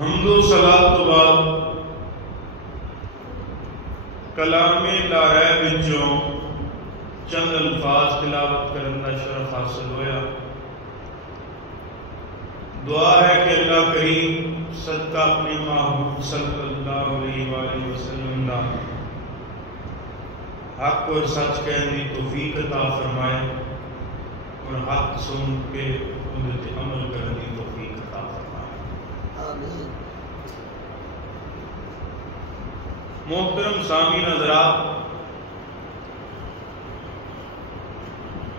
حمد و صلاۃ تو بعد کلام لا ریب وچوں چند الفاظ تلاوت کرنے کا شرف حاصل ہویا۔ دعا ہے کہ اللہ کریم صدقہ اپنے محبوب صلی اللہ علیہ وآلہ وسلم دا حق اور سچ کہنے کی توفیق عطا فرمائے اور حق سن کے ان پر عمل کرنے کی توفیق عطا فرمائے۔ آمین۔ محترم سامعین حضرات،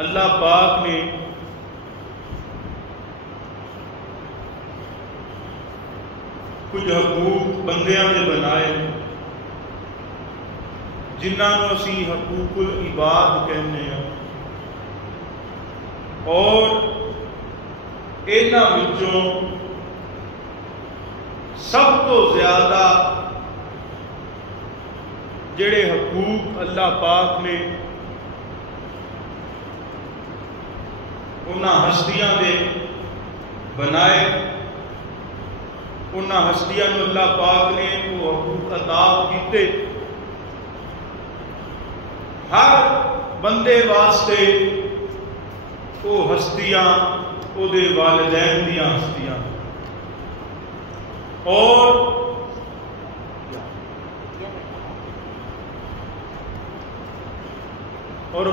اللہ پاک نے کچھ حقوق بندیاں نے بنائے جنہاں اسی حقوق العباد کہنے ہیں، اور انہاں وچوں سب تو زیادہ جڑے حقوق اللہ پاک نے انہاں ہستیاں دے بنائے، انہاں ہستیاں نو اللہ پاک نے وہ حقوق عطا کیتے۔ ہر بندے واسطے وہ ہستیاں او دے والدین دیاں ہستیاں، اور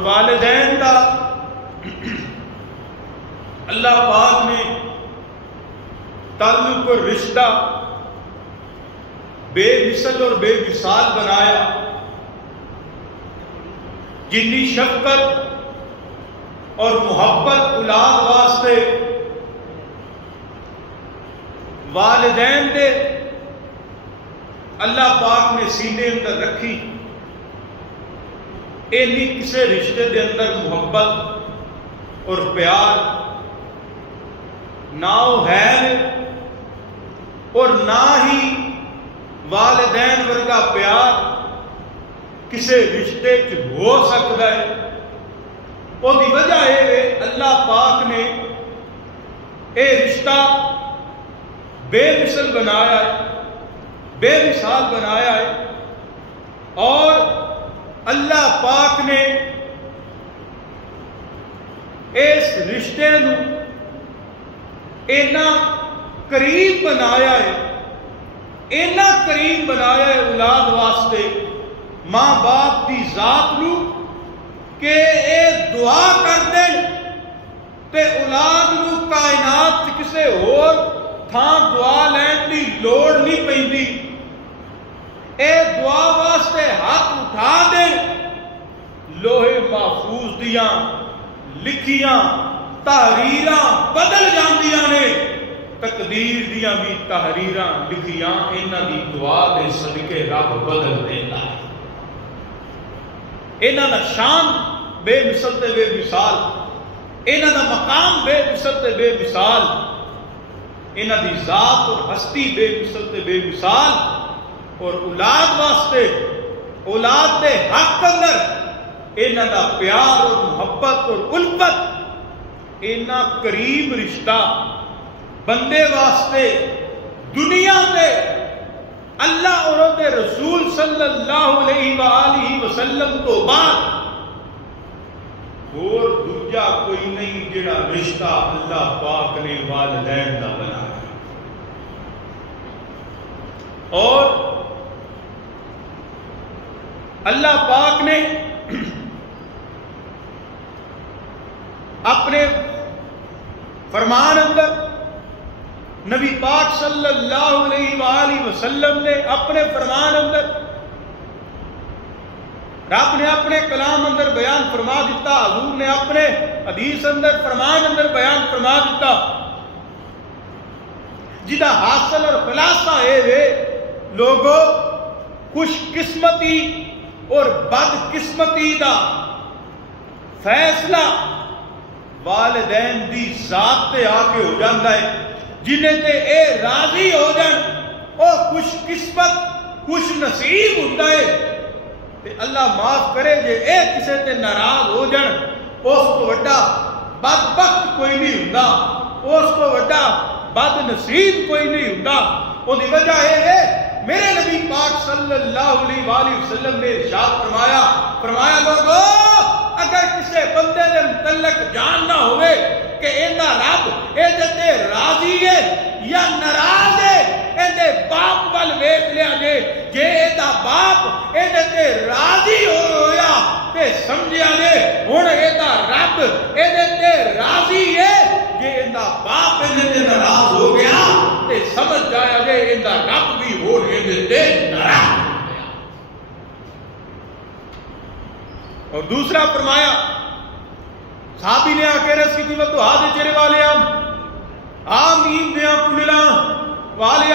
والدین دا اللہ پاک نے تعلق اور رشتہ بے مثل اور بے مثال بنایا، جنی شفقت اور محبت اولاد واسطے والدین دے اللہ پاک نے سینے اندر رکھی، اینی کسے رشتے دے اندر محبت اور پیار نہ ہے اور نہ ہی والدین ورگا پیار کسے رشتے چ ہو سکتا ہے۔ وہ دی وجہ ہے اللہ پاک نے اے رشتہ بے مثل بنایا ہے، بے مثال بنایا ہے، اور اللہ پاک نے اس رشتے نو اینا قریب بنایا ہے، اینا قریب بنایا ہے اولاد واسطے ماں باپ دی ذات نو کہ اے دعا کر دیں تے اولاد نو کائنات کسے اور تھاں دعا لین دی لوڑ نہیں پیندی، اے دعا واسطے ہاتھ اٹھا دیں لوہے محفوظ دیاں لکھیاں تحریراں بدل جاندیاں نے، تقدیر دیاں بھی تحریراں لکھیاں انہاں دی دعا دے صدقے رب بدل دینا ہے۔ انہاں دا شان بے مثل تے بے مثال، انہاں دا مقام بے مثل تے بے مثال، انہاں دی ذات اور ہستی بے مثل تے بے مثال، اور اولاد واسطے اولاد دے حق اندر انہاں دا پیار اور محبت اور الفت اینا قریب رشتہ بندے واسطے دنیا تے اللہ اور دے رسول صلی اللہ علیہ وآلہ وسلم تو بعد اور دوجا کوئی نہیں جڑا رشتہ اللہ پاک نے والدین دا بنایا، اور اللہ پاک نے اپنے فرمان اندر نبی پاک صلی اللہ علیہ وآلہ وسلم نے اپنے فرمان اندر رب نے اپنے کلام اندر بیان فرما دیتا، حضور نے اپنے حدیث اندر فرمان اندر بیان فرما دیتا، جدا حاصل اور خلاصہ ہے لوگوں خوش قسمتی اور بد قسمتی دا فیصلہ والدین دی ذات تے آ کے ہو جاندہ ہے، جنہیں تے اے راضی ہو جان او خوش قسمت خوش نصیب ہوتا ہے، تے اللہ معاف کرے جے اے کسے تے ناراض ہو جان اس کو وڈا بدبخت کوئی نہیں ہوتا، اس کو وڈا بد نصیب کوئی نہیں ہوتا۔ وہ دی وجہ ہے میرے نبی پاک صلی اللہ علیہ وآلہ وسلم نے ارشاد فرمایا لوگوں اگر کسے بندے دے متعلق جاننا ہوئے کہ ایندہ رب ایندے راضی ہے یا ناراض ہے، ایندے باپ وال ویکھ لیا جے ایندہ باپ ایندے راضی ہویا تے سمجھیا جے ہن ایندہ رب ایندے راضی ہے، جے ایندہ باپ ایندے ناراض ہو گیا تے سمجھ جایا جے ایندہ رب بھی ہو ایندے ناراض۔ اور دوسرا فرمایا صحابی نے آ کے رس کی قیمت تو ہاتھ چہرے والے آمین دیا کنڈلا والے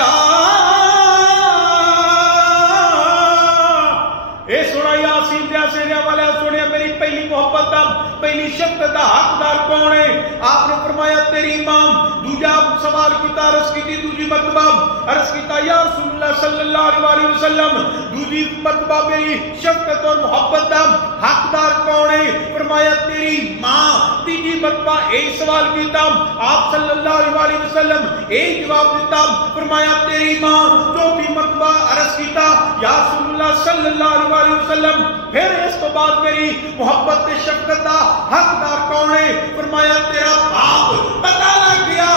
اے سونا یاسین دیا سیریا والے سونے میری پہلی محبت دا پہلی شفقت دا حقدار کون ہے؟ آپ نے فرمایا تیری امام۔ دوجا سوال کیتا عرض کی دوجی مرتبہ عرض کیتا یا رسول اللہ صلی اللہ علیہ وسلم دوجی مرتبہ میری شفقت اور محبت دا حقدار کون ہے؟ فرمایا تیری ماں۔ تیجی مرتبہ ایک سوال کیتا آپ صلی اللہ علیہ وسلم ایک جواب دیتا فرمایا تیری ماں۔ چوتھی مرتبہ عرض کیتا یا رسول اللہ صلی اللہ علیہ وسلم پھر اس تو بعد میری محبت شفقت دا حقدار کون ہے؟ فرمایا تیرا باپ۔ پتہ لگ گیا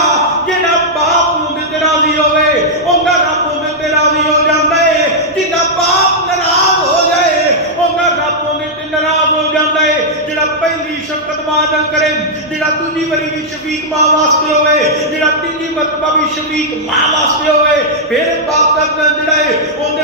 جنہ باپ ہوندے تے راضی ہوئے اوندا رب ہوندے تے راضی ہو جاندا ہے، جنہ باپ ناراض ہو جائے اوندا رب ہوندے تے ناراض ہو جاندا ہے۔ جڑا پہلی شفقت ماں نال کرے، جڑا دوجی واری بھی شفیق ماں واسطے ہوئے، جڑا تیجی مرتبہ بھی شفیق ماں واسطے ہوئے، پھر باپ دا جڑا ہے اوندے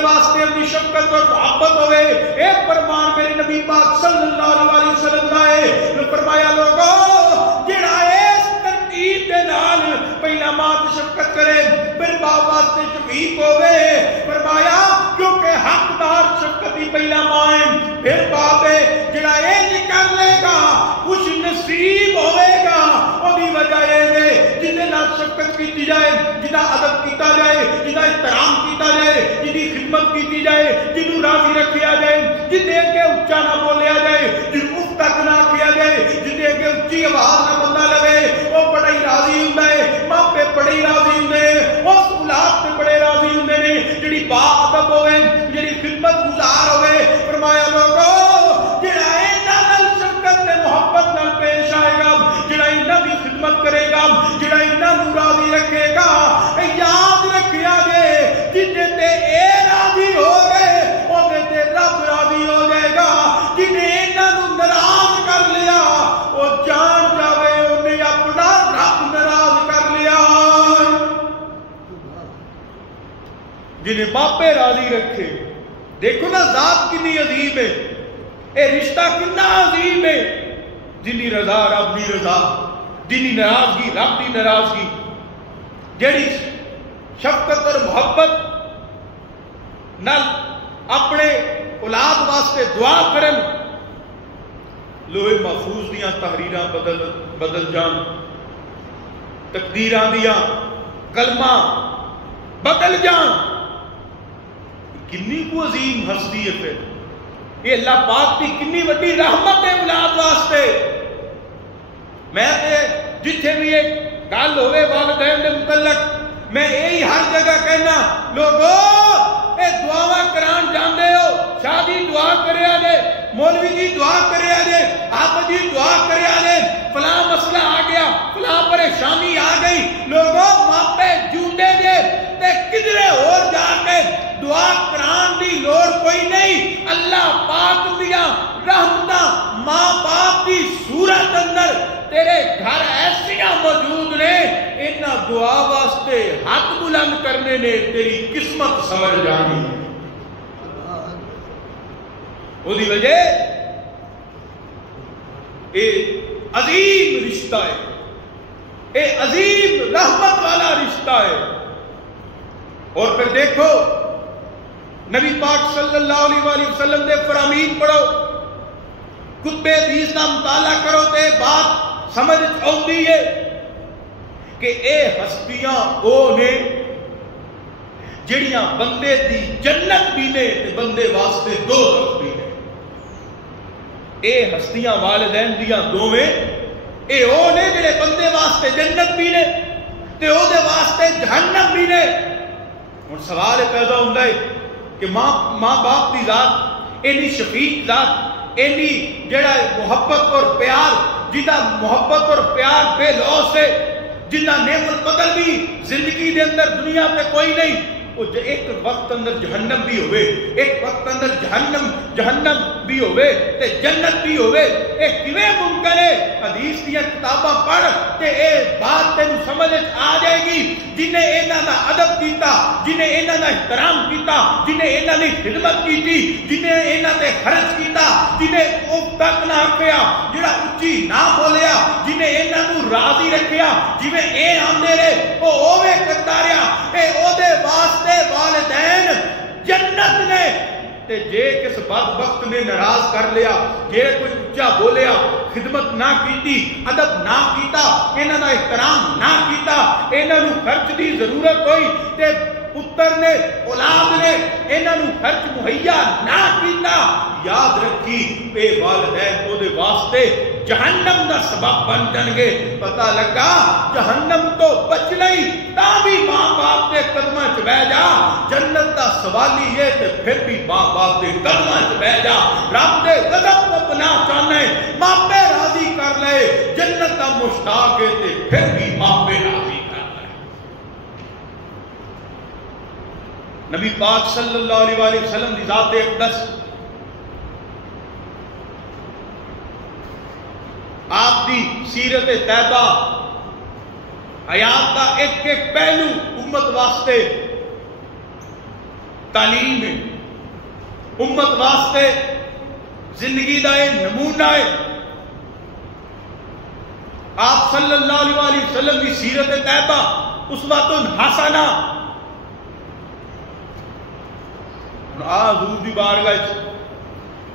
شفقت اور محبت ہوئے. ایک فرمان میرے نبی پاک صلی اللہ علیہ وسلم کا ہے. فرمایا لوگوں جڑا اس ترتیب دے نال پہلا ماں تے شفقت کرے پھر باپ واسطے شفیق ہوئے. فرمایا کیونکہ حقدار شفقت ہی پہلا ماں ہے پھر باپ ہے. جڑا یہ کر لے گا خوش نصیب ہوئے گا. وہی وجہ ہے جنہیں نال شفقت کی جائے, جنہ ادب کیتا جائے, جنہ احترام کیتا جائے, جنہیں خدمت کی جائے, جنہوں راضی رکھیا جائے, جنہیں اگے اچھا نہ بولیا جائے, جنہوں اف تک نہ کیا جائے, جنہیں اگے اچھی آواز نہ بندہ لگے, وہ بڑا ہی راضی ہوندا ہے. ماپے بڑے ہی راضی ہوندے نے, اس اولاد تے بڑے راضی ہوندے نے جڑی با ادب ہوے, جڑی خدمت گزار ہوے. فرمایا لوگو جڑا انہاں نال شفقت تے محبت نال پیش آئے گا, جڑا انہاں دی خدمت کرے گا, جڑا انہاں نوں راضی رکھے گا, یاد رکھیا جے جنے تے اے راضی ہو گئے اونے تے رب راضی ہو جائے گا. جنے انہاں نوں ناراض کر لیا او جان جاوے اونے اپنا رب ناراض کر لیا. جنہیں باپے راضی رکھے, دیکھو نا ذات کتنی عظیم ہے, اے رشتہ کتنا عظیم ہے. جنی رضا رب دی رضا, جنی ناراضگی رب دی ناراضگی, جیڑی شفقت اور محبت نال اپنے اولاد واسطے دعا کرن, لوہے محفوظ دیاں تحریراں بدل جان, تقدیراں دیاں کلمہ بدل جان. کنی کو عظیم ہستی ہے پھر یہ اللہ پاک کی کنی وڈی رحمت ہے اولاد واسطے. میں جتھے بھی ایک گل ہوئے والدین کے متعلق میں یہی ہر جگہ کہنا لوگو اے دعا کران جاندے ہو, شادی دعا کریا جے, مولوی جی دعا کریا جے, آپ جی دعا کریا جے, فلاں مسئلہ آ گیا, فلاں پریشانی آ گئی. لوگو ماپے جوندے جے تے کدھرے اور جا کے دعا کران دی لوڑ کوئی نہیں. اللہ پاک دیا رحمتاں ماں باپ دی صورت اندر تیرے گھر ایسیاں موجود نے, انہاں دعا واسطے ہاتھ بلند کرنے نے تیری قسمت سنور جانی. وہ دی وجہ اے عظیم رشتہ ہے, اے عظیم رحمت والا رشتہ ہے. اور پھر دیکھو نبی پاک صلی اللہ علیہ وآلہ وسلم دے فرامین پڑھو, کتبے حدیث کا مطالعہ کرو تے بات سمجھ آتی ہے کہ اے ہستیاں او نے جڑیاں بندے دی جنت بھی نے تے بندے واسطے دوزخ بھی نے. اے ہستیاں والدین دیاں دوویں اے او نے جڑے بندے واسطے جنت بھی نے تے او دے واسطے جہنم بھی نے. ہن سوال پیدا ہوندا ہے کہ ماں باپ دی ذات اینی شفیق ذات, اینی جڑا محبت اور پیار, جنہ محبت اور پیار بے لوث ہے, جنہ نعمت بدل بھی زندگی دے اندر دنیا پہ کوئی نہیں, وہ ایک وقت اندر جہنم بھی ہوئے, ایک وقت اندر جہنم بھی ہوئے تے جنت بھی ہوئے. ایک کیویں ممکن ہے؟ حدیث دیا کتاباں پڑھ تے اے بات تینوں سمجھ آ جائے گی. جنہیں انہاں دا ادب کیتا, جنہیں انہاں دا احترام کیتا, جنہیں انہاں دی خدمت کیتی, جنہیں انہاں تے خرچ کیتا, جنہیں اف تک نہ آکھیا, جڑا اچھی نہ بولیا, جنہیں انہاں نوں راضی رکھیا, جویں اے آندے رہے او اوے کردا رہیا, اے او دے واسطے والدین جنت نے. تے جے کس بدبخت نے ناراض کر لیا, جے کوئی اچھا بولیا, خدمت نہ کیتی, ادب نہ کیتا, انہاں دا احترام نہ کیتا, انہاں نوں خرچ دی ضرورت ہوئی تے پتر نے اولاد نے انہاں نوں خرچ مہیا نہ کیتا, یاد رکھی اے والدین او دے واسطے جہنم دا سبب بن جان گے. پتہ لگا جہنم تو بچ نہیں تا بھی ماں باپ دے قدماں چ بیٹھ جا, جنت دا سوالی ہے تے پھر بھی ماں باپ دے قدماں چ بیٹھ جا. رب دے غضب کو پناہ چاہنا ہے, ماپے راضی کر لے, جنت دا مشتاق ہے تے پھر بھی ماپے راضی کر لے. نبی پاک صلی اللہ علیہ وآلہ وسلم دی ذات اقدس, آپ دی سیرت طیبہ, حیات کا ایک ایک پہلو امت واسطے تعلیم ہے. امت واسطے زندگی دا یہ نمونہ ہے. آپ صلی اللہ علیہ وآلہ وسلم کی سیرت طیبہ اسوۃ حسنہ حضور دی بارگاہ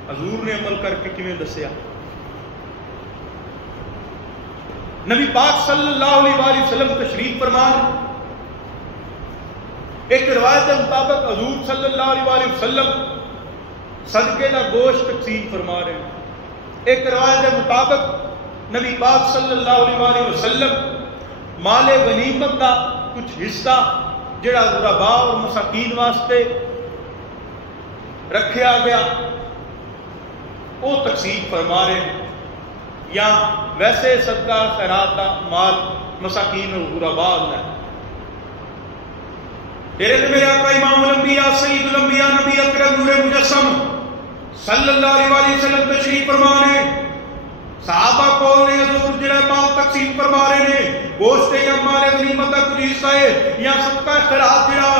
حضور نے عمل کر کے کیویں دسیا. نبی پاک صلی اللہ علیہ وآلہ وسلم تشریف فرمان. ایک روایت کے مطابق حضور صلی اللہ علیہ وآلہ وسلم صدقے کا گوشت تقسیم فرما رہے ہیں. ایک روایت کے مطابق نبی پاک صلی اللہ علیہ وآلہ وسلم مال غنیمت کا کچھ حصہ جڑا غرباء اور مساکین واسطے رکھیا گیا وہ تقسیم فرما رہے ہیں، یا ویسے صدقہ خیرات کا مال مساکین اور غرباء نے. تیرے تو میرے آقا امام الانبیاء سید الانبیاء نبی اکرم نور مجسم صلی اللہ علیہ وآلہ وسلم تشریف فرمانے. صحابہ کو نے حضور جڑا مال تقسیم فرما رہے ہیں گوشت یا مال غنیمت کا کچھ حصہ ہے یا صدقہ خیرات جڑا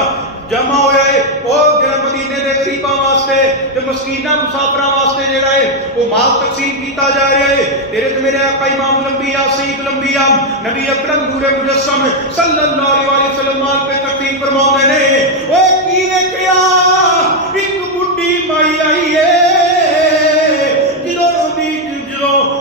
جمع ہویا ہے وہ جڑا مدینے دے غریباں واسطے تے مسکیناں مسافراں واسطے جڑا ہے وہ مال تقسیم کیتا جا رہا ہے. تیرے تے میرے آقا امام الانبیاء سید الانبیاء نبی اکرم نور مجسم صلی اللہ علیہ وآلہ وسلم مال پہ تقسیم فرماتے نے. اوے کی نے کیا ایک بڈھی مائی آئی ہے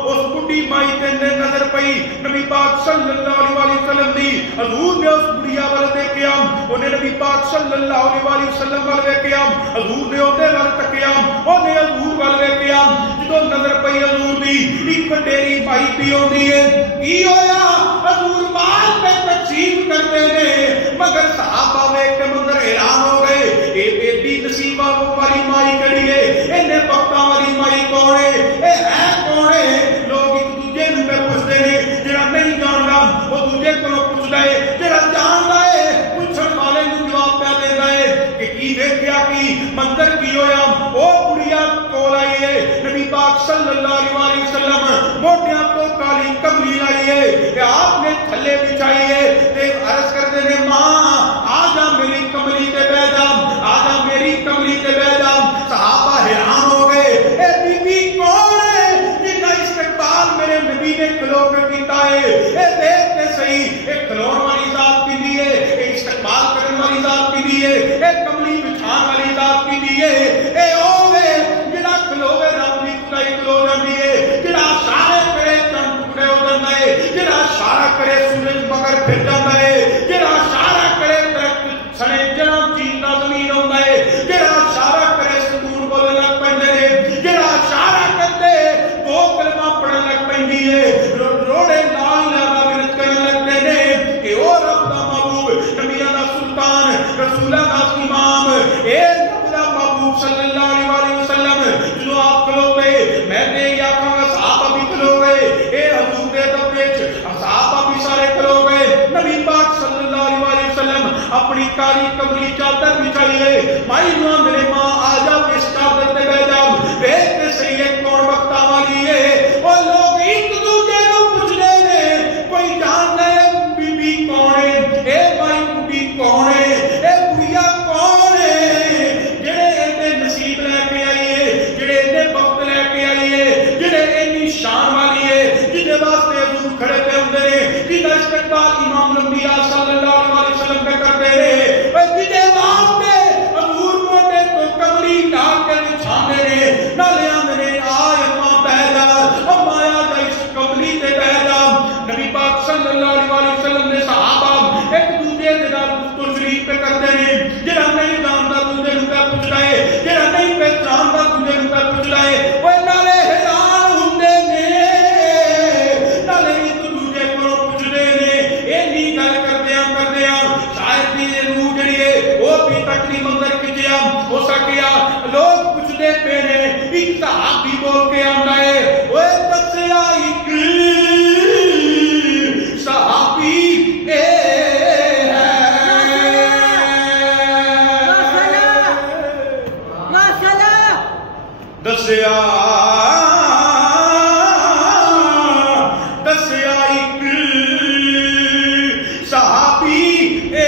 اس بڈھی مائی تے نظر پئی نبی پاک صلی اللہ علیہ وآلہ وسلم دی. حضور نے اس بڑھیا ول دیکھیا اونے نبی پاک صلی اللہ علیہ وآلہ وسلم ول ویکھیا حضور نے اودے ول تکیا اونے حضور ول ویکھیا. جدوں نظر پئی حضور دی ایک وڈیری مائی پی ہوندی ہے کی ہویا حضور مال پہ تقسیم کرتے نے مگر صحابہ ویکھ کے منظر حیران ہو گئے. اے بیٹی نصیبہ والی مائی کڑی ہے اینے وقتاں والی مائی کون ہے اے ہے کون ہے. لوگ ایک دوجے نوں پہ پوچھتے ہیں جڑا نہیں جاندا وہ دوجے کولوں پوچھدا ہے جڑا جاندا ہے پوچھن والے نوں جواب پہ دیندا ہے کہ کی ویکھیا کی منظر کی ہویا. او بڑھیا کول آئی ہے نبی پاک صلی اللہ علیہ وآلہ وسلم موٹیاں تو کالی کملی لائی ہے کہ آپ نے تھلے بچھائی ہے تے عرض کردے نے ماں آ جا میری کملی تے بیٹھ جا آ جا میری کملی تے بیٹھ جا. صحابہ حیران ہو گئے اے بی بی کون ہے جن کا استقبال میرے نبی نے کھلو کر کیتا ہے. اے دیکھ کے صحیح اے کھلون والی ذات کی دی ہے اے استقبال کرنے والی ذات کی دی ہے اے کملی بچھان والی ذات کی دی ہے. اے اوے جڑا کھلوے رب دی خدائی کھلو جاندی ہے جڑا اشارے کرے چند ٹکڑے ہو جاندا ہے جڑا اشارہ کرے سورج مگر پھر جاندا ہے جڑا اشارہ کرے درخت سنے جنم جیندا زمین ہوندا ہے جڑا اشارہ کرے ستون بولن لگ پیندے نے جڑا اشارہ کرتے دو کلمہ پڑھن لگ پیندی ہے روڑے لا الہ ورد کرن لگتے نے کہ او رب دا محبوب نبیاں دا سلطان رسولاں دا امام اے رب دا محبوب صلی اللہ علیہ وآلہ وسلم جدوں آپ کھلوتے میں تے یا کہاں صحابہ بھی کھلوے اے حضور دے دبے وچ صحابہ بھی سارے کھلوے. نبی پاک صلی اللہ علیہ وآلہ وسلم اپنی کالی کملی چادر بچھائی ہے مائی نو میرے ماں آ جا اس چادر تے بیٹھ جا دیکھ کے صحیح ہے کون وقتاں والی ہے. او لوگ ایک دوسرے کو پوچھنے نے کوئی جاندا ہے بی بی کون ہے اے مائی بی کون ہے اے بڑھیا کون ہے جڑے اینے نصیب لے کے آئی ہے جڑے اینے وقت لے کے آئی ہے جڑے اینی شان والی ہے جدے واسطے حضور کھڑے پہ ہوندے نے جدا استقبال امام الانبیاء صلی اللہ علیہ وسلم پہ کرتے رہے جدے واسطے حضور موٹے تو کملی ڈال کے بچھاندے نے نالے آندے نے آئے ماں بیٹھ جا اما آ جا اس کملی تے بیٹھ جا. نبی پاک صلی اللہ علیہ وآلہ وسلم نے صحابہ ایک دوسرے دے نال گفتگو شریف پہ کرتے نے جڑا نہیں جاندا دوسرے نوں پہ پوچھدا ہے جڑا نہیں پہچاندا دوسرے نوں پہ پوچھدا ہے. اوے نالے حیران ہوندے نے نالے ایک دوسرے کولوں پوچھدے نے اینی گل کردیاں شاید بھی روح جڑی ہے وہ بھی تکری منظر کھچیا ہو سکیا. لوگ پوچھدے پے نے ایک صحابی بول کے آندا ہے اوے دسیا ایک صحابی اے دسیا دسیا ایک صحابی اے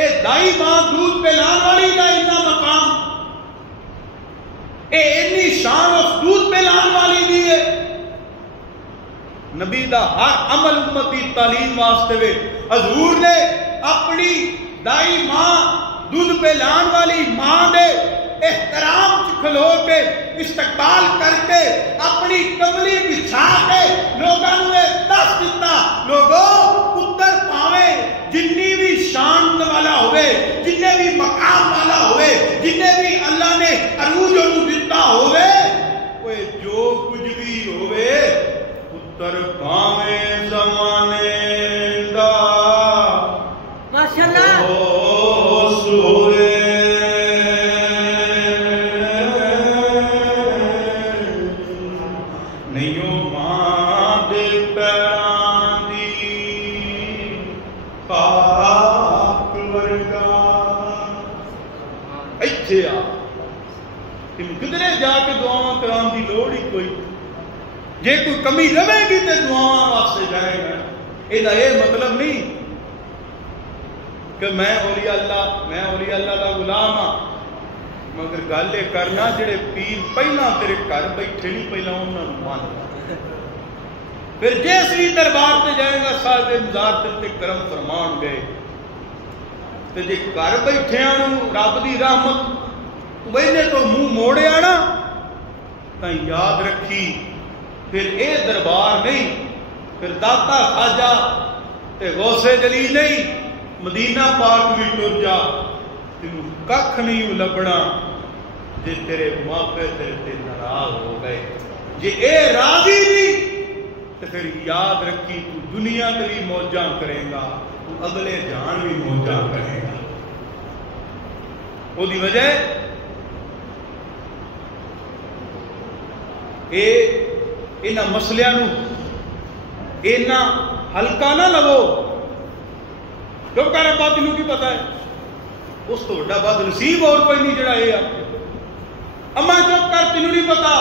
اے دائی ماں دودھ پلان والی دا اتنا مقام، اے اتنی شان اس دودھ پلان والی دی ہے. نبی دا ہر عمل امتی تعلیم واسطے وے. حضور نے اپنی دائی ماں دودھ پلان والی ماں دے احترام چ کھلو کے استقبال کر کے اپنی کملی بچھا کے لوگوں نے دس دیتا، لوگوں پتر پاوے جنی بھی شان والا ہوئے، جننے بھی مقام والا ہوئے، جننے بھی اللہ نے عروج انہوں دیتا ہوئے، وہ جو کچھ بھی ہوئے پتر پاوے زمانے دا ماشاءاللہ ہوئے کدھرے جا کے دعاواں کران دی لوڑ ہی کوئی. جے کوئی کمی رہے گی تو دعاواں واسطے جائے گا. یہ مطلب نہیں کہ میں اولیاء اللہ دا غلام ہاں، مگر گل یہ کرنا جڑے پیر پہلا تیرے گھر بیٹھے نہیں پہلا انہاں نوں مان، پھر جس بھی دربار تے جائے گا صاحب مزار تے کرم فرمان گئے. تے جے گھر بیٹھیاں نوں رب دی رحمت وینے تو منہ موڑیا نا تو یاد رکھی پھر اے دربار نہیں، پھر داتا خواجہ تے غوث جلیل نہیں، مدینہ پاک بھی ٹر جا تینوں ککھ نہیں لبنا جے تیرے ماپے تیرے تے ناراض ہو گئے. جے اے راضی نہیں تو پھر یاد رکھی تو دنیا تے بھی موجاں کرے گا، تو اگلے جان بھی موجاں کرے گا. وہ دی وجہ اینا مسئلیاں نو اینا ہلکا نہ لگو. لوگ کہہ رہے بات انہوں کی پتا ہے اس تو بڑا بد نصیب اور کوئی نہیں جڑا یہ آپ اما چپ کر تینوں نہیں پتا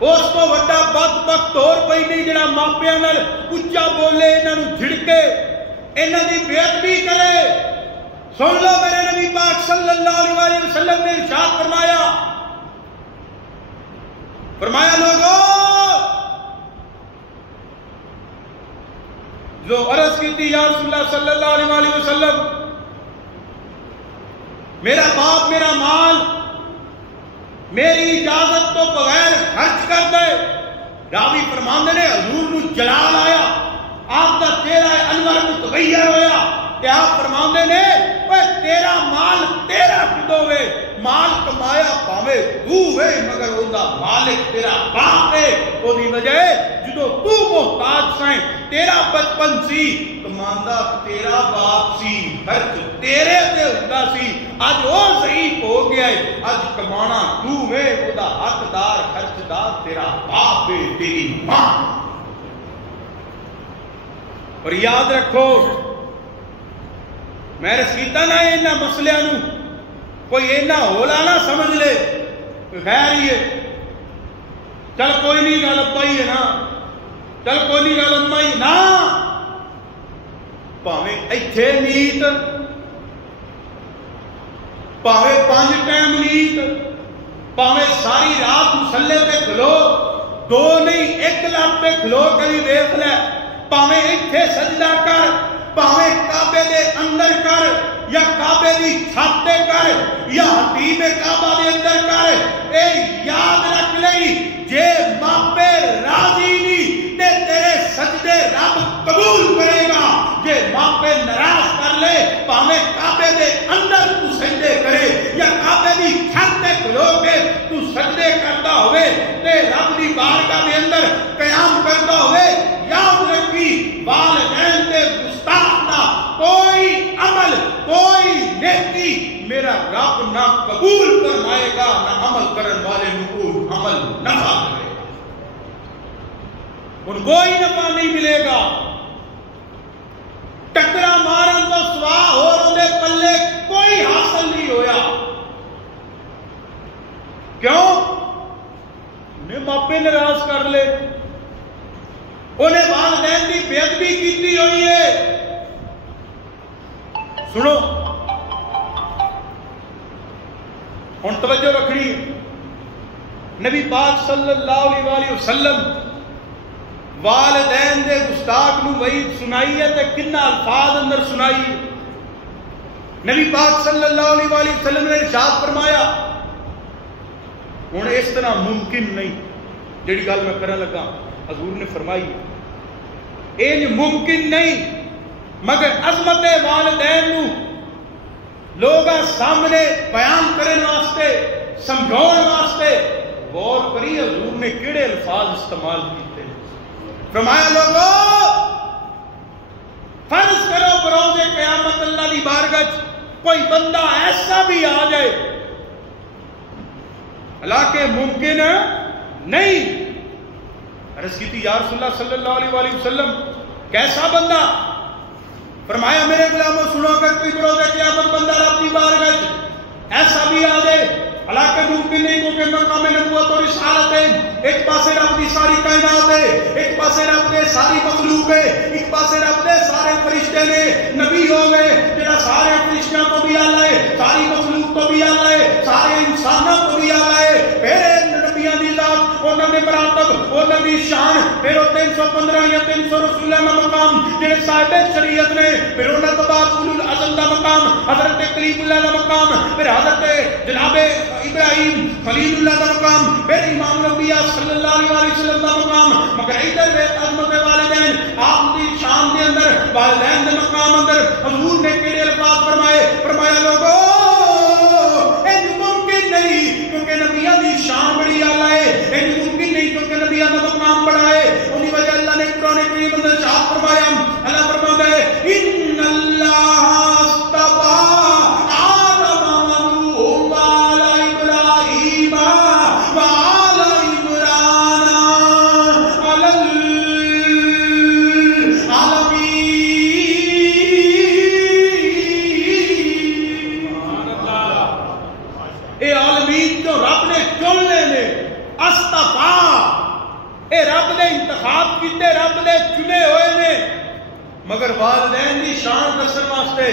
اس تو بڑا بد بخت اور کوئی نہیں جڑا ماپیاں نال اچا بولے انہاں نوں جھڑکے انہاں دی بے ادبی کرے. سن لو میرے نبی پاک صلی اللہ علیہ وسلم نے ارشاد فرمایا لوگوں جو عرض کی تھی یا رسول اللہ صلی اللہ علیہ وسلم میرا باپ میرا مال میری اجازت تو بغیر خرچ کر دے. راوی فرماندے نے حضور نو جلال آیا، آپ دا چہرہ انور متغیر ہویا کہ آپ فرماندے نے اوے تیرا مال تیرا کدو وے، مال کمایا پاوے تو وے مگر اوندا مالک تیرا باپ ہے. او دی وجہ جدو تو محتاج سائیں تیرا بچپن سی کماندا تیرا باپ سی، خرچ تیرے تے ہوندا سی. اج او ضعیف ہو گیا ہے، اج کمانا تو وے، اوندا حقدار خرچدار تیرا باپ ہے، تیری ماں. اور یاد رکھو میں رسیدہ نہ اینا مسئلہ نو کوئی اینا ہولا نہ سمجھ لے خیر ہی ہے، چل کوئی نہیں گل ابا ہی ہے نا، چل کوئی نہیں گل اما ہی نا. پاویں ایتھے نیت پاویں 5 ٹائم نیت پاویں ساری رات مسلے پہ کھلو، 2 نہیں 1 لات پہ کھلو کبھی ویکھ لے. پاویں ایتھے سجدہ کر، پاویں کعبے دے اندر کر یا کعبے دی چھت تے کر یا حتیم کعبہ دے اندر کر. اے یاد رکھ لئی جے ماپے راضی نہیں تے تیرے سجدے رب قبول کرے گا. جے ماپے ناراض کر لے پاویں کعبے دے اندر تو سجدے کرے یا کعبے دی چھت تے کھلو کے تو سجدے کرتا ہوئے تے رب دی بارگاہ دے اندر قیام کرتا ہوئے، یاد رکھی والدین تے گستاخ دا کوئی عمل کوئی نیکی میرا رب نہ قبول فرمائے گا نہ عمل کرن والے نقول عمل نفع کرے گا. ان کوئی نفع نہیں ملے گا. ٹکرا مارن تو سوا اور اندے پلے کوئی حاصل نہیں ہویا. کیوں؟ انہیں ماپے ناراض کر لے، انہیں والدین کی بے ادبی کیتی ہوئی ہے. سنو ہن توجہ رکھنی ہے. نبی پاک صلی اللہ علیہ وآلہ وسلم والدین دے گستاخ نو وعید سنائی ہے تے کنا الفاظ اندر سنائی ہے. نبی پاک صلی اللہ علیہ وآلہ وسلم نے ارشاد فرمایا ہن اس طرح ممکن نہیں جڑی گل میں کرن لگا حضور نے فرمائی یہ ممکن نہیں مگر عظمت والدین نو لوگاں سامنے بیان کرنے واسطے سمجھاؤن واسطے غور کری حضور نے کیڑے الفاظ استعمال کیتے. فرمایا لوگو فرض کرو بروز قیامت اللہ دی بارگاہ کوئی بندہ ایسا بھی آ جائے حالانکہ ممکن نہیں. عرض کی تھی یا رسول اللہ صلی اللہ علیہ وآلہ وسلم کیسا بندہ؟ فرمایا میرے غلاموں سنو اگر کوئی بروز قیامت بندہ رب کی بارگاہ ایسا بھی آ جائے حالانکہ ممکن نہیں کیونکہ مقام نبوت اور رسالت ہے. ایک پاسے رب کی ساری کائنات ہے, ایک پاسے رب دے ساری مخلوق ہے, ایک پاسے رب دے سارے فرشتے نے نبی ہو گئے جڑا سارے فرشتوں کو بھی آلہ ہے, ساری مخلوق کو بھی آلہ ہے, سارے انسانوں کو بھی آلہ ہے. پھر نبیان دی ذات انہوں نے مراتب انہوں نے شان پھر وہ 315 یا 300 رسولہ کا مقام جنہیں صاحب شریعت نے پھر انہوں نے بعد اولو العزم کا مقام حضرت کلیم اللہ کا مقام پھر حضرت جناب ابراہیم خلیل اللہ کا مقام پھر امام الانبیاء صلی اللہ علیہ وسلم کا مقام. مگر ادھر عظمت والدین آپ کی شان دے اندر والدین دے مقام اندر حضور نے کیڑے الفاظ فرمائے. فرمایا لوگو یہ ممکن نہیں کیونکہ نبیوں کی شان بڑی اعلیٰ ہے, یہ ممکن نہیں کیونکہ نبیوں کا مقام بڑا ہے. انہی وجہ اللہ نے قرآن کریم اندر ارشاد فرمایا, اللہ فرماتا ہے ان اللہ انتخاب کیتے رب نے چنے ہوئے نے مگر والدین کی شان دسن واسطے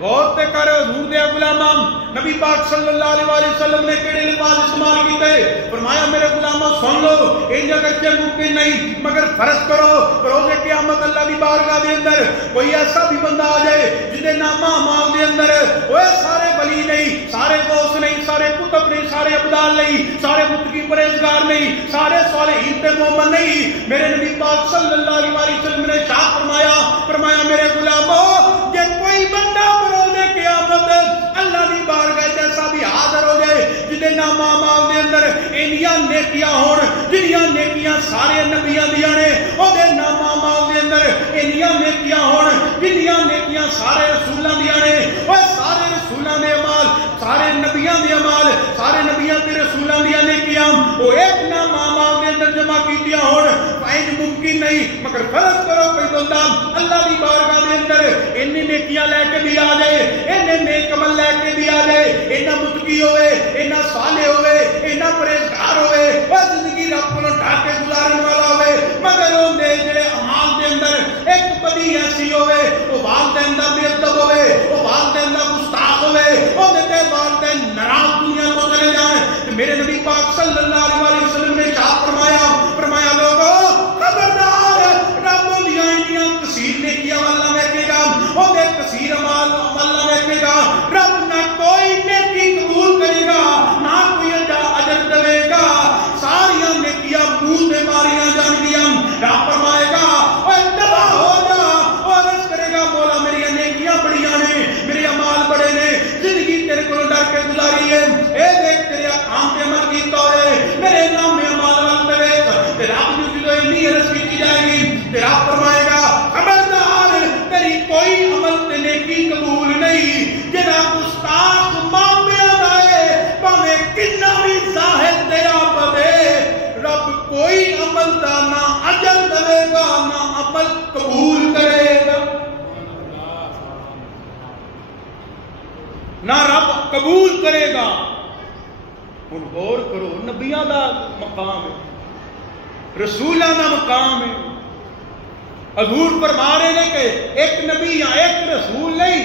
غور تے کرے حضور دے غلاماں نبی پاک صلی اللہ علیہ وآلہ وسلم نے کیڑے الفاظ استعمال کیتے. فرمایا میرے غلاموں سن لو ان جگہ کے ممکن نہیں مگر فرض کرو روز قیامت اللہ دی بارگاہ دے اندر کوئی ایسا بھی بندہ آ جائے جدے نامہ امام دے اندر وہ سارے ولی نہیں, سارے غوث نہیں, سارے کتب نہیں, سارے ابدال نہیں, سارے متقی پرہیزگار نہیں, سارے صالحین تے مومن نہیں. میرے نبی پاک صلی اللہ علیہ وآلہ وسلم نے ارشاد فرمایا میرے غلاموں جے کوئی بندہ بروز قیامت اللہ دی بارگاہ جیسا بھی حاضر ہو جائے جدے نام امام دے اندر انیاں نیکیاں ہون جنیاں نیکیاں سارے نبیاں دیاں نے او دے نام امام دے اندر انیاں نیکیاں ہون جنیاں نیکیاں سارے رسولاں دیاں نے او سارے رسولاں دے اعمال سارے نبیاں دے اعمال سارے نبیاں تے رسولاں دیاں نیکیاں او ایک نام امام دے اندر جمع کیتیاں ہون فائد ممکن نہیں مگر فرض کرو کوئی بندہ اللہ دی بارگاہ دے اندر انی نیکیاں لے کے بھی آ جائے اینے نیک عمل لے کے بھی آ جائے اینا متقی ہوئے اینا صالح ہوئے اینا پرہیزگار ہوئے وہ زندگی رب کو ڈھا کے گزارن والا ہوئے مگر ان دے جڑے اعمال دے اندر ایک بدی ایسی ہوئے وہ والدین دا بے ادب ہوئے وہ والدین دا گستاخ ہوئے وہ دے والدین ناراض دنیا کو چلے جائیں. میرے نبی پاک صلی اللہ علیہ وسلم نے ارشاد فرمایا لوگو خبردار رب دیاں انیاں کثیر نیکیاں والا ویکھے گا او دے کثیر اعمال والا ویکھے گا رب نہ کوئی نیکی قبول کرے گا نہ کوئی اجر دے گا ساری نیکیاں منہ تے ماریاں جان گیاں. رب فرمائے گا اوے تباہ ہو جا اور عرض کرے گا مولا میری نیکیاں بڑیاں نے میرے اعمال بڑے نے زندگی تیرے کو ڈر کے گزاری ہے اے دیکھ تیرے کام پہ عمل کیتا ہوئے میرے نام میں اعمال وال دیکھ تے رب جو جو اتنی عرض کی جائے گی تے رب فرمائے گا خبردار تیری کوئی عمل تے نیکی قبول نہیں جڑا گستاخ مامیا دے پاویں کتنا بھی ظاہر تیرا پدے رب کوئی عمل دا نہ اجر دے گا نہ عمل قبول کرے گا نہ رب قبول کرے گا. ہن غور کرو نبیاں دا مقام ہے رسولاں دا مقام ہے. حضور فرما رہے ہیں کہ ایک نبی یا ایک رسول نہیں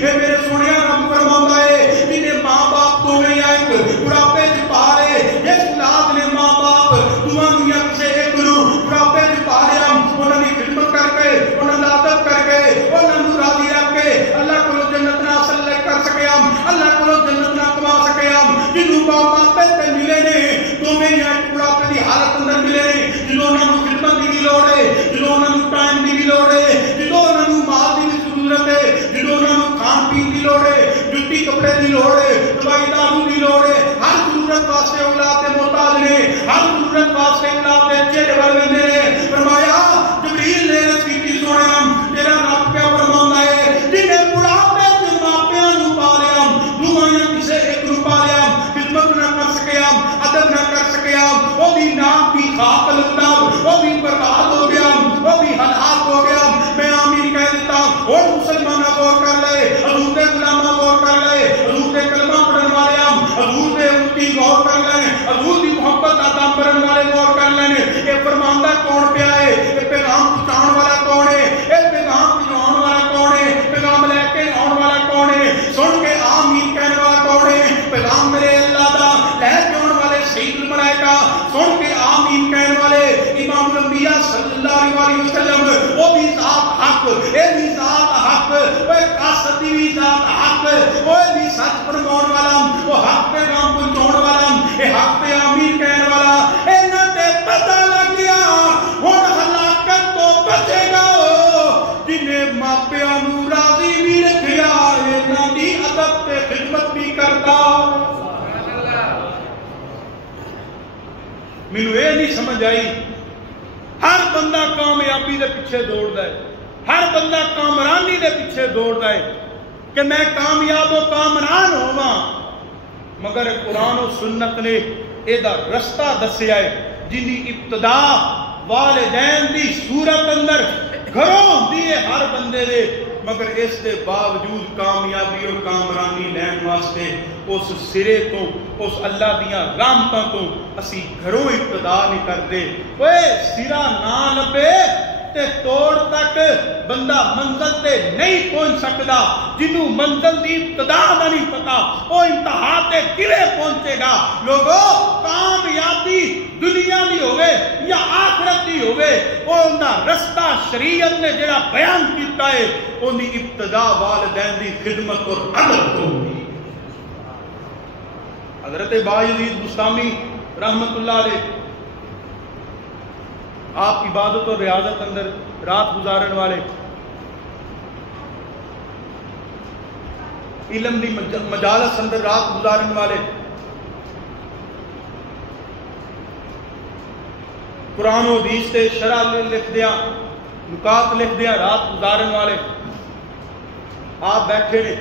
اے میرے سونے رب فرماتا ہے جنہیں ماں باپ تو نہیں آئے بڑھاپے چ پا لے جس اولاد نے ماں باپ تمہوں یا کسی ایک نو بڑھاپے چ پا لیا انہوں کی خدمت کر کے انہوں کا ادب کر کے انہوں راضی رکھ کے اللہ کو جنت نہ حاصل کر سکے اللہ کو جنت نہ کما سکے جنہوں باپ تے ملے نے دونوں یا بڑھاپے کی حالت اندر ملے نے جنہوں انہوں خدمت کی لوڑ ہے جنہوں انہوں ٹائم کی لوڑ ہے جنہوں انہوں مال کی ضرورت ہے جنہوں انہوں کھان پین کی لوڑ ہے جُتی کپڑے کی لوڑ ہے دوائی دارو کی لوڑ ہے ہر ضرورت واسطے اولاد کے محتاج نے ہر ضرورت واسطے اولاد کے چہرے بل نے فرمایا جبریل نے عرض کی سونے تیرا رب کیا فرماتا ہے جنہیں بڑھاپے کے ماپیاں نو پالیا دعائیں کسے ایک نو پالیا خدمت نہ کر سکیا ادب نہ کر سکیا وہ بھی نام بھی خاک لگتا وہ بھی برباد ہو گیا وہ بھی ہلاک ہو گیا میں آمین کہہ دیتا اور مسلمانہ غور کر لے حضور کے غلامہ غور کر لے حضور کے کلمہ پڑھن والے حضور کے امتی غور کر لیں حضور کی محبت عطا کرن والے غور کر لیں یہ فرماندہ کون پیا ہے یہ پیغام پہنچاؤن والا کون ہے یہ پیغام پہنچاؤن والا کون ہے پیغام لے کے آن والا کون ہے سن کے آمین کہنے والا کون ہے پیغام میرے اللہ دا لے کے آن والے سید الملائکہ سن کے آمین کہنے والے امام الانبیاء صلی اللہ علیہ وسلم وہ بھی ذات حق یہ بھی ذات حق وہ قاصدی بھی ذات حق وہ بھی سچ فرمان والا وہ حق پیغام پہنچاؤن والا یہ حق پہ آمین کہنے والا انہاں تے پتہ لگ گیا ہن ہلاکت تو بچے گا جنہیں ماپیاں نو راضی بھی رکھیا انہاں دی ادب تے خدمت بھی کرتا مینوں یہ نہیں سمجھ آئی ہر بندہ کامیابی دے پیچھے دوڑدا ہے ہر بندہ کامرانی دے پیچھے دوڑدا ہے کہ میں کامیاب و کامران ہوواں مگر قرآن و سنت نے ایدہ رستہ دسیا ہے جنہی ابتدا والدین دی صورت اندر گھروں ہوندی ہے ہر بندے دے مگر اس دے باوجود کامیابی اور کامرانی لین واسطے اس سرے تو اس اللہ دیاں رحمتاں تو اسی گھروں ابتدا نہیں کرتے وہ سرا نہ لبے تے توڑ تک بندہ منزل تے نہیں پہنچ سکتا جنہوں منزل دی ابتدا دا نہیں پتا وہ انتہا تے کیویں پہنچے گا لوگوں کامیابی دنیا دی ہوئے یا آخرت دی ہوئے انہاں رستہ شریعت نے جڑا بیان کیتا ہے انہی ابتدا والدین دی خدمت اور ادب تو حضرت بایزید بستامی رحمت اللہ علیہ آپ عبادت اور ریاضت اندر رات گزارن والے علم دی مجالس اندر رات گزارن والے قرآن و حدیث سے شرح لکھ دیا نکات لکھ دیا رات گزارن والے آپ بیٹھے نے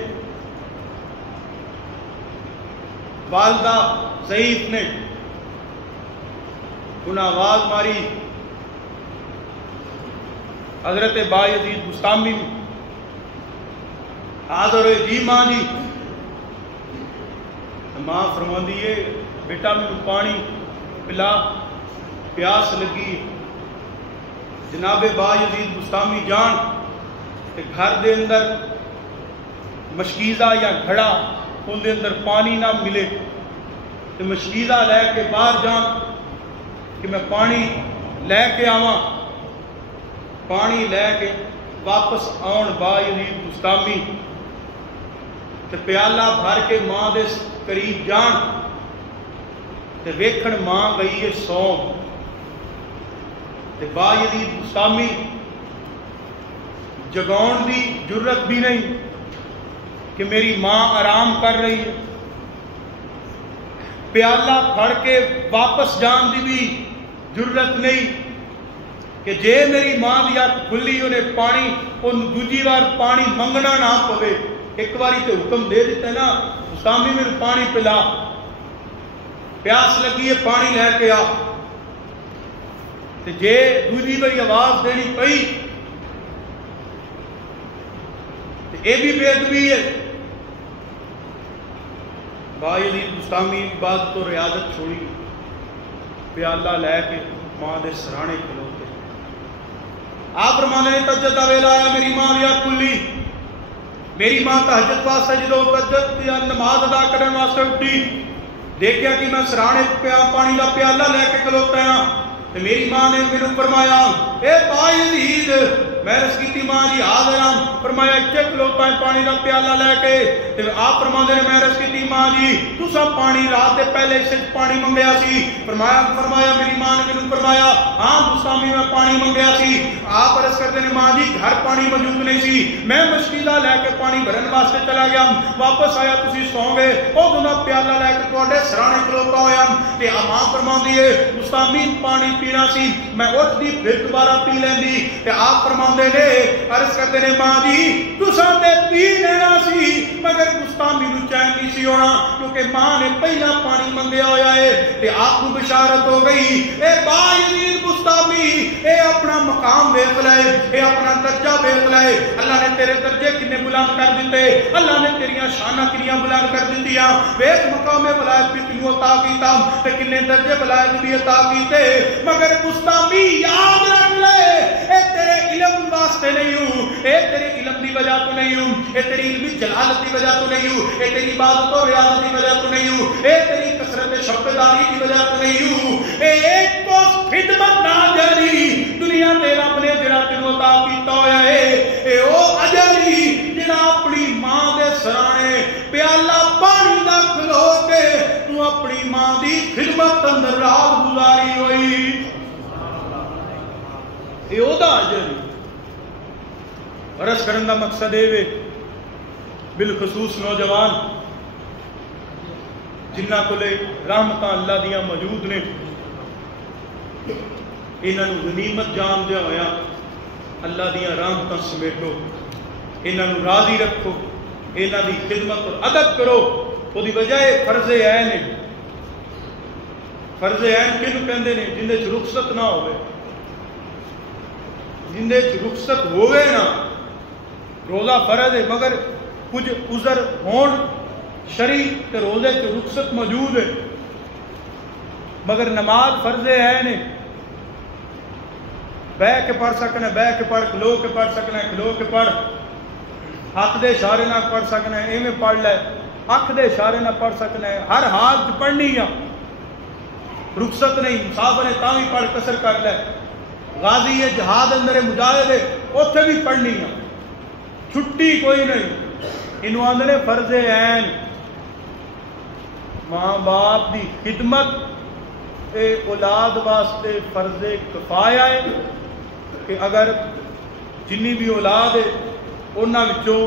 والدہ ضعیف نے انہیں آواز ماری حضرت بایزید بستامی حاضر ہوئے جی ماں جی ماں فرما دیئے بیٹا میں پانی پلا پیاس لگی جناب بایزید بستامی جان کہ گھر دے اندر مشکیزہ یا گھڑا ان دے اندر پانی نہ ملے تو مشکیزہ لے کے باہر جان کہ میں پانی لے کے آواں پانی لے کے واپس آن بایزید بستامی تے پیالہ بھر کے ماں دے قریب جان تے ویکھن ماں گئی ہے سو تے بایزید بستامی جگاؤن دی جرت بھی نہیں کہ میری ماں آرام کر رہی ہے پیالہ پھڑ کے واپس جان دی بھی جرت نہیں کہ جے میری ماں دی ہاتھ کھلی انہیں پانی ان دوجی بار پانی منگنا نہ پوے ایک باری تے حکم دے دیتا ہے نا بستامی میں پانی پلا پیاس لگی ہے پانی لے کے آ تے جے دوجی باری آواز دینی پئی تے اے بھی بے ادبی ہے بایزید بستامی عبادت و ریاضت چھوڑی پیالہ لے کے ماں دے سرانے کھلوتے آپ فرمانے تجدہ ویلا آیا میری ماں یا کلی میری ماں تہجد واسطے جدو تہجد دی نماز ادا کرنے واسطے اٹھی، دیکھیا کہ میں سرانے پانی دا پیالہ لے کے کھلوتا ہاں، تے میری ماں نے مینوں فرمایا اے با یزید، میں عرض کیتی ماں جی حاضر ہاں، فرمایا اتنے کھلوتا ہے پانی دا پیالہ لے کے، تے آپ فرماندے نے میں عرض کیتی ماں جی تساں پانی رات دے پہلے سے پانی منگیا سی، فرمایا میری ماں نے مینوں فرمایا ہاں گستامی میں پانی منگیا سی، آپ عرض کرتے ہیں ماں جی گھر پانی موجود نہیں سی، میں مشکیلا لے کے پانی بھرن واسطے چلا گیا، واپس آیا تسی سو گئے، او دونوں پیالہ لے کے تواڈے سرانے کھلوتا ہویا، تے ماں فرماندی ہے گستامی پانی پینا سی، میں اٹھ دی پھر دوبارہ پی لیندی، تے آپ فرماندے نے عرض کرتے ہیں ماں جی تساں تے پی لینا سی مگر گستامی نو چین نہیں سی ہونا، کیونکہ ماں نے پہلا پانی منگیا ہویا ہے، تے آپ کو بشارت ہو گئی اے با یزید گستامی، اے اپنا مقام دیکھ لے، اے اپنا درجہ دیکھ لے، اللہ نے تیرے درجے کنے بلند کر دیتے، اللہ نے تیریاں شانہ کنیاں بلند کر دیتیاں، ویک مقام ولایت بھی تینوں عطا کیتا، تے کنے درجے ولایت بھی عطا کیتے، مگر گستامی یاد رکھ لے اے تیرے علم واسطے نہیں ہوں، اے تیرے علم دی وجہ تو نہیں ہوں، اے تیری علمی جلالت دی وجہ تو نہیں ہوں، اے تیری عبادت و ریاضت دی وجہ تو نہیں ہوں، اے تیری کثرت شوقداری دی وجہ تو نہیں ہوں، اے ایک تو خدمت نہ جاری دنیا دے رب نے جڑا تینوں عطا کیتا ہویا ہے، اے او اجر ہی جڑا اپنی ماں دے سرانے پیالہ پانی دا کھلو کے تو اپنی ماں دی خدمت اندر رات گزاری ہوئی، اے او دا اجر ہی۔ عرض کرن دا مقصد ہے بالخصوص نوجوان جنہ کولے رحمتاں اللہ دیاں موجود نے، انہاں نو غنیمت جان دیا ہویا اللہ دیاں رحمتاں سمیٹو، انہاں نو راضی رکھو، انہاں دی خدمت اور ادب کرو، او دی وجہ فرض عین ہے۔ فرض عین کینوں کہندے نے؟ جندے چ رخصت نہ ہوئے، جندے چ رخصت ہوئے نا، روزہ فرض ہے مگر کچھ عذر ہون شرعی تے روزے چ رخصت موجود ہے، مگر نماز فرض عین ہے، بہ کے پڑھ سکنا ہے، بہ کے پڑھ، کھلو کے پڑھ سکنا ہے، کھلو کے پڑھ، ہاتھ دے اشارے نہ پڑھ سکنا ہے، ایویں پڑھ لے، اکھ دے اشارے نہ پڑھ سکنا ہے، ہر حال چ پڑھنی ہے، رخصت نہیں، مسافر ہے تاں بھی پڑھ قصر کر لے، غازی ہے جہاد اندر ہے مجاہد ہے اوتھے بھی پڑھنی ہے، چھٹی کوئی نہیں، انہوں آندے نے فرض عین۔ ماں باپ دی خدمت اے اولاد واسطے فرض کفایہ ہے کہ اگر جنی بھی اولاد ہے انہاں وچوں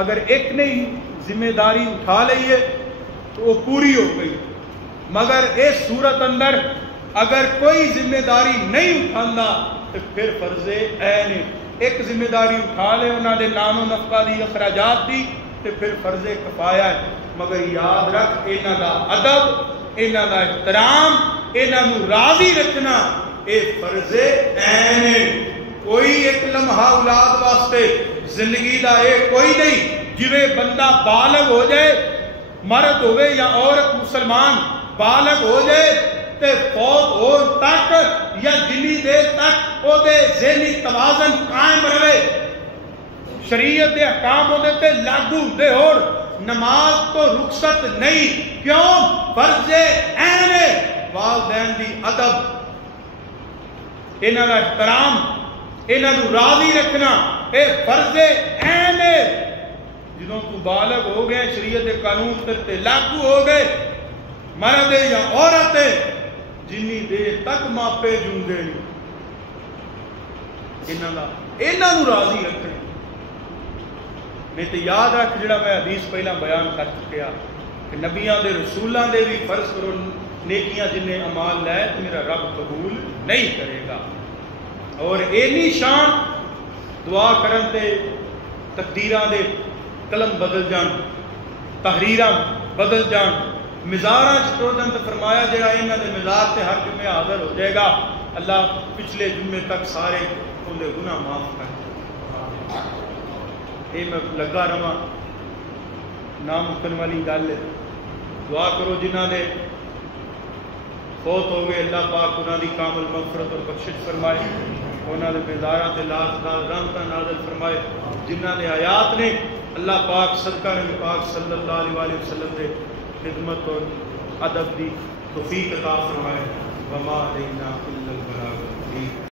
اگر ایک نہیں ذمہ داری اٹھا لئیے تو وہ پوری ہو گئی، مگر اس صورت اندر اگر کوئی ذمہ داری نہیں اٹھانا تو پھر فرض عین ہے، ایک ذمہ داری اٹھا لے انہاں دے نام و نفقہ دی اخراجات دی تے پھر فرض کفایہ ہے، مگر یاد رکھ انہاں دا ادب، انہاں دا احترام، انہاں نو راضی رکھنا اے فرض عین ہے۔ کوئی ایک لمحہ اولاد واسطے زندگی دا اے کوئی نہیں، جویں بندہ بالغ ہو جائے، مرد ہوئے یا عورت مسلمان بالغ ہو جائے تے فوت ہو تک یا جنی دیر تک او دے ذہنی توازن قائم رہے، شریعت دے احکام ہو تے لاگو دے اور نماز تو رخصت نہیں، کیوں؟ فرض عین ہے، والدین دی ادب، انہاں دا احترام، انہاں نو راضی رکھنا اے فرض عین ہے۔ جدوں تو بالغ ہو گئے، شریعت دے قانون تے لاگو ہو گئے، مرد یا عورت جنی دیر تک ماپے جوندے انہاں نو راضی رکھنا۔ نہیں تو یاد رکھ جڑا میں حدیث پہلا بیان کر چکیا کہ نبیاں دے رسولاں دے بھی فرض کرو نیکیاں جنہیں عمال لائے تو میرا رب قبول نہیں کرے گا، اور اینی شان دعا کرن تے تقدیراں دے قلم بدل جان، تحریراں بدل جان، مزاراں ٹوٹن تو فرمایا جڑا انہاں دے مزار تے ہر جمعے حاضر ہو جائے گا اللہ پچھلے جمعے تک سارے ان دے گناہ معاف کر۔ یہ میں لگا رہا ناممکن والی گل ہے، دعا کرو جنہاں نے فوت ہو گئے اللہ پاک انہاں دی کامل مغفرت اور بخشش فرمائے، انہاں دے مزاراں تے لاکھ رحمتاں نازل فرمائے، جنہاں نے حیات نے اللہ پاک صدقہ نبی پاک صلی اللہ علیہ وآلہ وسلم دے خدمت اور ادب دی توفیق عطا فرمائے. وما علینا الا البلاغ المبین.